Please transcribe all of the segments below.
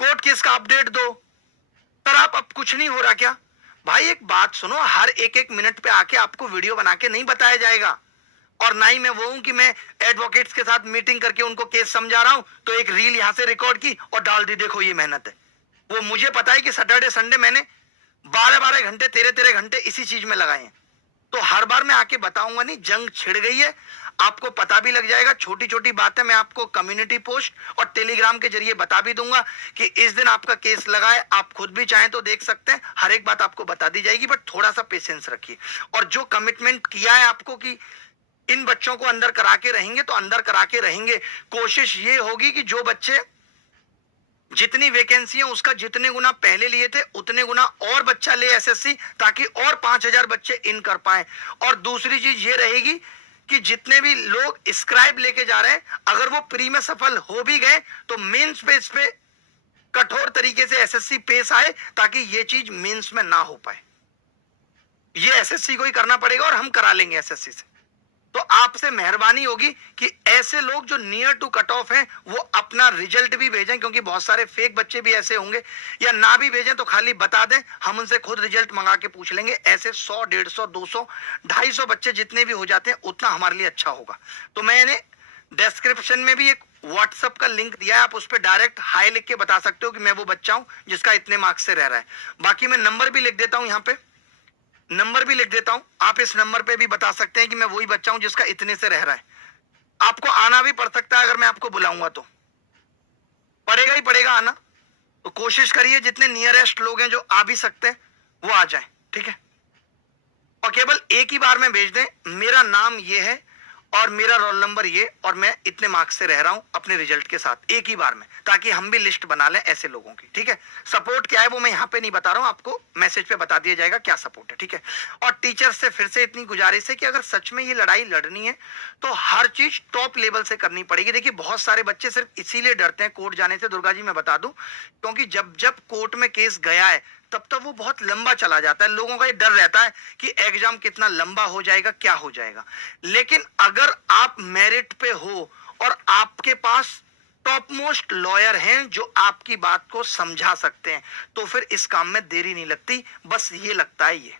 Court case का update दो। पर आप अब कुछ नहीं हो रहा क्या? भाई एक बात सुनो, हर एक एक मिनट पे आके आपको वीडियो बना के नहीं बताया जाएगा। और ना ही मैं वो हूं कि मैं एडवोकेट्स के साथ मीटिंग करके उनको केस समझा रहा हूं तो एक रील यहां से रिकॉर्ड की और डाल दी, देखो ये मेहनत है। वो मुझे पता है कि सैटरडे संडे मैंने 12-12 घंटे 13-13 घंटे इसी चीज में लगाए हैं। तो हर बार मैं आके बताऊंगा नहीं, जंग छिड़ गई है। आपको पता भी लग जाएगा, छोटी छोटी बातें मैं आपको कम्युनिटी पोस्ट और टेलीग्राम के जरिए बता भी दूंगा कि इस दिन आपका केस लगा है। आप खुद भी चाहें तो देख सकते हैं, हर एक बात आपको बता दी जाएगी, बट थोड़ा सा पेशेंस रखिए। और जो कमिटमेंट किया है आपको कि इन बच्चों को अंदर करा के रहेंगे तो अंदर करा के रहेंगे। कोशिश ये होगी कि जो बच्चे, जितनी वैकेंसी है उसका जितने गुना पहले लिए थे उतने गुना और बच्चा ले एसएससी, ताकि और 5,000 बच्चे इन कर पाए। और दूसरी चीज ये रहेगी कि जितने भी लोग स्क्राइब लेके जा रहे हैं, अगर वो प्री में सफल हो भी गए तो मेंस पे इस पे कठोर तरीके से एसएससी पेश आए, ताकि ये चीज मेंस में ना हो पाए। ये एसएससी को ही करना पड़ेगा और हम करा लेंगे एसएससी से। तो आपसे मेहरबानी होगी कि ऐसे लोग जो नियर टू कट ऑफ हैं वो अपना रिजल्ट भी भेजें, क्योंकि बहुत सारे फेक बच्चे भी ऐसे होंगे। या ना भी भेजें तो खाली बता दें, हम उनसे खुद रिजल्ट मंगा के पूछ लेंगे। ऐसे 100, 150, 200, 250 बच्चे जितने भी हो जाते हैं उतना हमारे लिए अच्छा होगा। तो मैंने डिस्क्रिप्शन में भी एक व्हाट्सएप का लिंक दिया है, आप उस पर डायरेक्ट हाई लिख के बता सकते हो कि मैं वो बच्चा हूं जिसका इतने मार्क्स से रह रहा है। बाकी मैं नंबर भी लिख देता हूं, यहाँ पे नंबर भी लिख देता हूं, आप इस नंबर पे भी बता सकते हैं कि मैं वही बच्चा हूं जिसका इतने से रह रहा है। आपको आना भी पड़ सकता है, अगर मैं आपको बुलाऊंगा तो पड़ेगा ही पड़ेगा आना। तो कोशिश करिए जितने नियरेस्ट लोग हैं जो आ भी सकते हैं वो आ जाएं, ठीक है। और केवल एक ही बार में भेज दें, मेरा नाम ये है और मेरा रोल नंबर ये और मैं इतने मार्क्स से रह रहा हूं अपने रिजल्ट के साथ, एक ही बार में, ताकि हम भी लिस्ट बना लें ऐसे लोगों की, ठीक है। सपोर्ट क्या है वो मैं यहाँ पे नहीं बता रहा हूँ, आपको मैसेज पे बता दिया जाएगा क्या सपोर्ट है, ठीक है। और टीचर्स से फिर से इतनी गुजारिश है कि अगर सच में ये लड़ाई लड़नी है तो हर चीज टॉप लेवल से करनी पड़ेगी। देखिए बहुत सारे बच्चे सिर्फ इसीलिए डरते हैं कोर्ट जाने से, दुर्गा जी मैं बता दूं, क्योंकि जब जब कोर्ट में केस गया है तब तक वो बहुत लंबा चला जाता है। लोगों का ये डर रहता है कि एग्जाम कितना लंबा हो जाएगा, क्या हो जाएगा। लेकिन अगर आप मेरिट पे हो और आपके पास टॉप मोस्ट लॉयर हैं जो आपकी बात को समझा सकते हैं, तो फिर इस काम में देरी नहीं लगती। बस ये लगता है, ये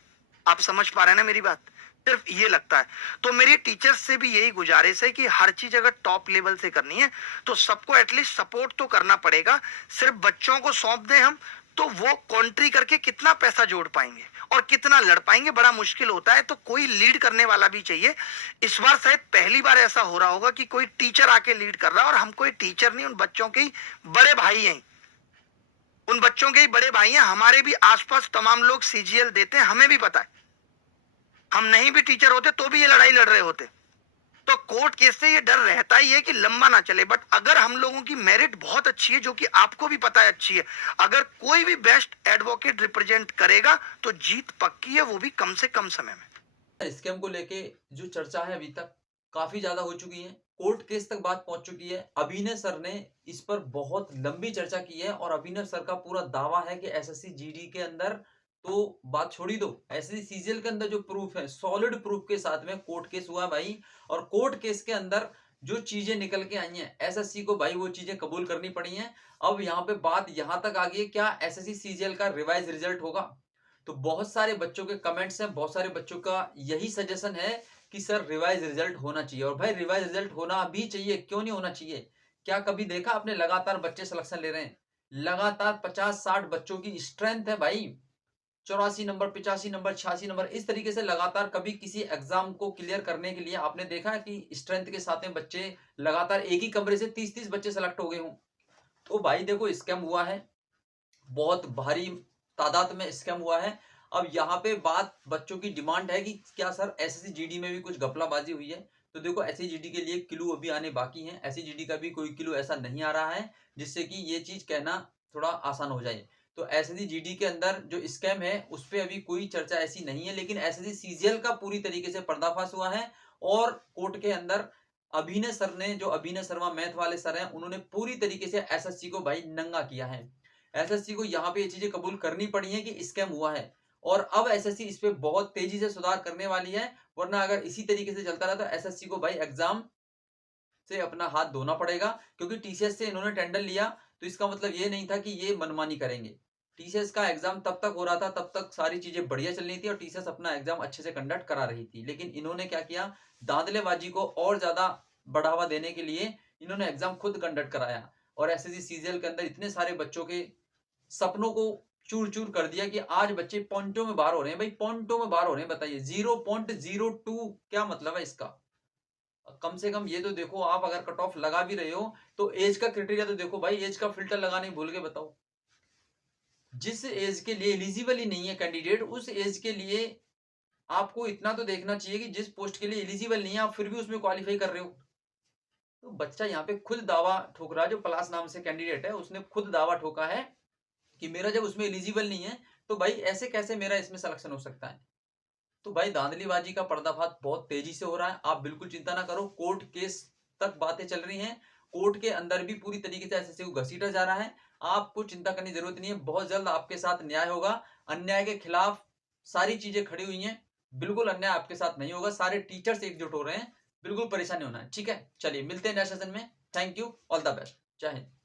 आप समझ पा रहे हैं ना मेरी बात, सिर्फ ये लगता है। तो मेरी टीचर्स से भी यही गुजारिश है कि हर चीज अगर टॉप लेवल से करनी है तो सबको एटलीस्ट सपोर्ट तो करना पड़ेगा। सिर्फ बच्चों को सौंप दें हम तो वो कॉन्ट्री करके कितना पैसा जोड़ पाएंगे और कितना लड़ पाएंगे, बड़ा मुश्किल होता है। तो कोई लीड करने वाला भी चाहिए। इस बार शायद पहली बार ऐसा हो रहा होगा कि कोई टीचर आके लीड कर रहा है, और हम कोई टीचर नहीं, उन बच्चों के ही बड़े भाई हैं, उन बच्चों के ही बड़े भाई हैं। हमारे भी आसपास तमाम लोग सीजीएल देते हैं, हमें भी पता है। हम नहीं भी टीचर होते तो भी ये लड़ाई लड़ रहे होते। तो कोर्ट केस से ये डर रहता ही है कि लंबा ना चले। बट अगर हम लोगों की मेरिट बहुत अच्छी है, जो कि आपको भी पता है अच्छी है, अगर कोई भी बेस्ट एडवोकेट रिप्रेजेंट करेगा तो जीत पक्की है, वो भी कम से कम समय में। स्कैम को लेके जो चर्चा है अभी तक काफी ज्यादा हो चुकी है, कोर्ट केस तक बात पहुंच चुकी है। अभिनव सर ने इस पर बहुत लंबी चर्चा की है और अभिनव सर का पूरा दावा है कि एसएससी जीडी के अंदर तो बात छोड़ ही दो, एसएससी सीजीएल के अंदर जो प्रूफ है, सॉलिड प्रूफ के साथ में कोर्ट केस हुआ भाई। और कोर्ट केस के अंदर जो चीजें निकल के आई हैं, एसएससी को भाई वो चीजें कबूल करनी पड़ी हैं। अब यहाँ पे बात यहाँ तक आ गई है, क्या एसएससी सीजीएल का रिवाइज रिजल्ट होगा? तो बहुत सारे बच्चों के कमेंट्स हैं, बहुत सारे बच्चों का यही सजेशन है कि सर रिवाइज रिजल्ट होना चाहिए। और भाई रिवाइज रिजल्ट होना भी चाहिए, क्यों नहीं होना चाहिए? क्या कभी देखा आपने लगातार बच्चे सिलेक्शन ले रहे हैं, लगातार 50-60 बच्चों की स्ट्रेंथ है भाई, 84 नंबर, 85 नंबर, 86 नंबर, इस तरीके से लगातार कभी किसी एग्जाम को क्लियर करने के लिए आपने देखा है कि स्ट्रेंथ के साथ में बच्चे लगातार एक ही कमरे से 30-30 बच्चे सेलेक्ट हो गए हों? तो भाई देखो स्कैम हुआ है, बहुत भारी तादाद में स्कैम हुआ है। अब यहाँ पे बात बच्चों की डिमांड है कि क्या सर एसएससी जीडी में भी कुछ घपलाबाजी हुई है? तो देखो एसएससी जीडी के लिए क्लू अभी आने बाकी हैं, एसएससी जीडी का भी कोई क्लू ऐसा नहीं आ रहा है जिससे कि ये चीज कहना थोड़ा आसान हो जाए। तो एसएससी जीडी के अंदर जो स्कैम है उस पर अभी कोई चर्चा ऐसी नहीं है, लेकिन एसएससी सीजीएल का पूरी तरीके से पर्दाफाश हुआ है। और कोर्ट के अंदर अभिनव सर ने, जो अभिनव शर्मा मैथ वाले सर हैं, उन्होंने पूरी तरीके से एसएससी को भाई नंगा किया है। एसएससी को यहाँ पे ये चीजें कबूल करनी पड़ी है कि स्कैम हुआ है, और अब एसएससी इस पे बहुत तेजी से सुधार करने वाली है। वरना अगर इसी तरीके से चलता रहा तो एसएससी को भाई एग्जाम से अपना हाथ धोना पड़ेगा, क्योंकि टीसीएस से इन्होंने टेंडर लिया, तो इसका मतलब ये नहीं था कि ये मनमानी करेंगे। टीसीएस का एग्जाम तब तक हो रहा था, तब तक सारी चीजें बढ़िया चल रही थी और टीसीएस अपना एग्जाम अच्छे से कंडक्ट करा रही थी। लेकिन इन्होंने क्या किया, धांधलेबाजी को और ज्यादा बढ़ावा देने के लिए इन्होंने एग्जाम खुद कंडक्ट कराया और एसएससी सीजीएल के अंदर इतने सारे बच्चों के सपनों को चूर चूर कर दिया कि आज बच्चे पॉइंटों में बाहर हो रहे हैं। भाई पॉइंटों में बाहर हो रहे हैं, बताइए 0.02 क्या मतलब है इसका? कम से कम ये तो देखो, आप अगर कट ऑफ लगा भी रहे हो तो एज का क्राइटेरिया तो देखो भाई, एज का फिल्टर लगाने भूल के बताओ। जिस एज के लिए एलिजिबल ही नहीं है कैंडिडेट, उस एज के लिए आपको इतना तो देखना चाहिए कि जिस पोस्ट के लिए एलिजिबल नहीं है आप फिर भी उसमें क्वालिफाई कर रहे हो। तो बच्चा यहाँ पे खुद दावा ठोक रहा है, जो पलाश नाम से कैंडिडेट है उसने खुद दावा ठोका है कि मेरा जब उसमें एलिजिबल नहीं है तो भाई ऐसे कैसे मेरा इसमें सिलेक्शन हो सकता है। तो भाई धांधलीबाजी का पर्दाफाश बहुत तेजी से हो रहा है, आप बिल्कुल चिंता ना करो। कोर्ट केस तक बातें चल रही हैं, कोर्ट के अंदर भी पूरी तरीके से एसएससी को घसीटा जा रहा है। आपको चिंता करने की जरूरत नहीं है, बहुत जल्द आपके साथ न्याय होगा। अन्याय के खिलाफ सारी चीजें खड़ी हुई हैं, बिल्कुल अन्याय आपके साथ नहीं होगा। सारे टीचर्स एकजुट हो रहे हैं, बिल्कुल परेशान नहीं होना है, ठीक है। चलिए मिलते हैं नेक्स्ट सेशन में। Thank you, all the best, जय हिंद।